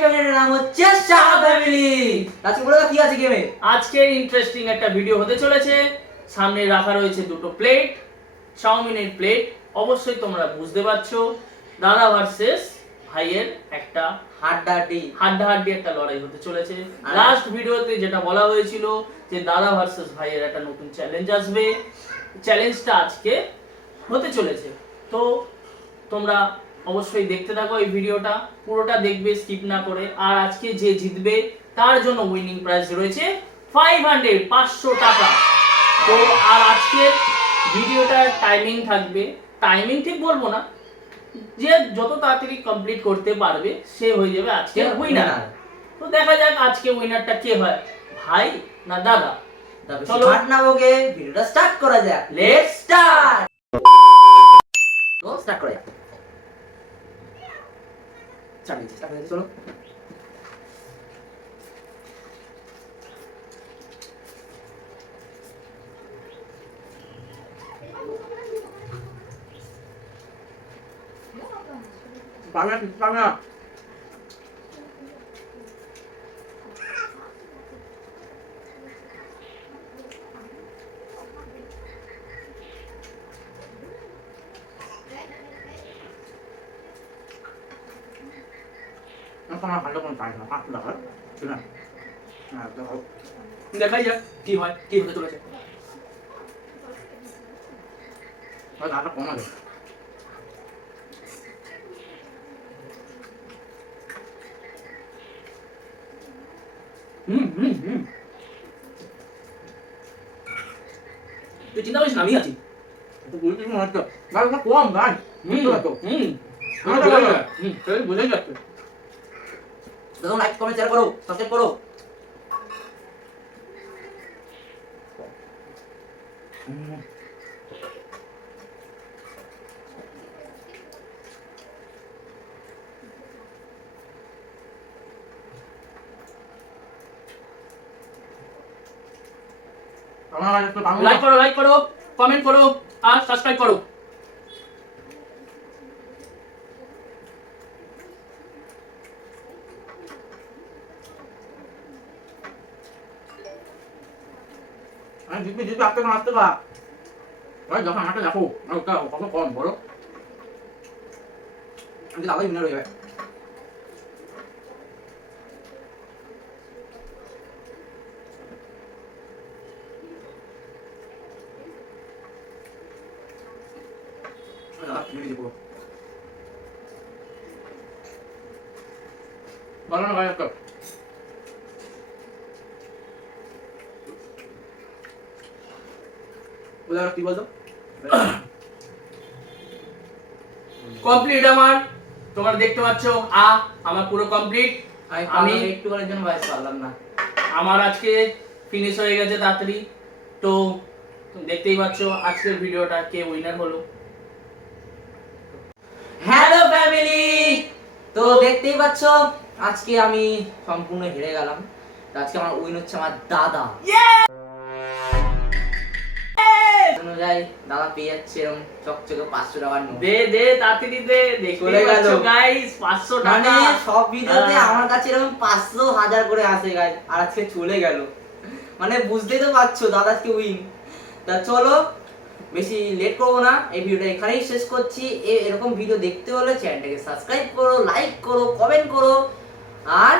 ফ্যামিলির নাম হচ্ছে শাহ ফ্যামিলি। আজকে বলো কি আছে গেমে? আজকে ইন্টারেস্টিং একটা ভিডিও হতে চলেছে। সামনে রাখা রয়েছে দুটো প্লেট, চাউমিনের প্লেট। অবশ্যই তোমরা বুঝতে পারছো দাদা ভার্সেস ভাইয়ের একটা হাড্ডাহাড্ডি একটা লড়াই হতে চলেছে। লাস্ট ভিডিওতে যেটা বলা হয়েছিল যে দাদা ভার্সেস ভাইয়ের একটা নতুন চ্যালেঞ্জ আসবে, চ্যালেঞ্জটা আজকে হতে চলেছে। তো তোমরা অবশ্যই দেখতে থাকো এই ভিডিওটা, পুরোটা দেখবে স্কিপ না করে। আর আজকে যে জিতবে তার জন্য উইনিং প্রাইজ রয়েছে 500 টাকা। তো আর আজকে ভিডিওটার টাইমিং থাকবে, টাইমিং ঠিক বলবো না, যে যত তাড়াতাড়ি কমপ্লিট করতে পারবে সে হয়ে যাবে আজকে উইনার। তো দেখা যাক আজকে উইনারটা কে হয়, ভাই না দাদা। চলো না বগে ভিডিওটা স্টার্ট করা যাক। Let's start. তো স্টার্ট করা যাক। স্টার্ট হয়েছে, চলো। পাগলা দেখাই যাক কি হয়, কি হতে চলেছে। তুই চিন্তা করিস না, আমি আছি। কম গান বুঝে যাচ্ছে। দেখো, লাইক কমেন্ট শেয়ার করো, সাবস্ক্রাইব করো। লাইক করো, কমেন্ট করো আর সাবস্ক্রাইব করো। আমি জিতবে আপনি আসতে পা ভাই, যখন আমাকে দেখো কত কম বলো, আমি আবার উইনার হয়ে যাবে। বলো না ভাই, একটা কি বলছো? কমপ্লিট আমার, তোমরা দেখতে পাচ্ছ আমার পুরো কমপ্লিট। আমি একটু করার জন্য ভাই পারলাম না। আমার আজকে ফিনিশ হয়ে গেছে তাড়াতাড়ি। তো দেখতেই পাচ্ছ আজকের ভিডিওটা কে উইনার হলো। হ্যালো ফ্যামিলি, তো দেখতেই পাচ্ছ আজকে আমি সম্পূর্ণ হেরে গেলাম। তো আজকে আমার উইন হচ্ছে আমার দাদা। দাদা পেয়ে যাচ্ছে এরকম চকচকে 500 টাকার নোট। দে তাড়াতাড়ি দে। দেখতেই পাচ্ছ গাইস 500 টাকা। মানে সব ভিডিওতে আমার কাছে এরকম 500 1000 করে আসে গাইস, আর আজকে চলে গেল। মানে বুঝতেই তো পারছো দাদা আজকে উইন। তা চলো বেশি লেট করবো না, এই ভিডিওটা এখানেই শেষ করছি। এরকম ভিডিও দেখতে হলে চ্যানেলটাকে সাবস্ক্রাইব করো, লাইক করো, কমেন্ট করো। আর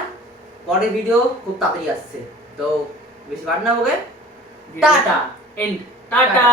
পরের ভিডিও খুব তাড়াতাড়ি আসছে। তো বেশি বাড় না হোক, টাটা এন্ড টাটা।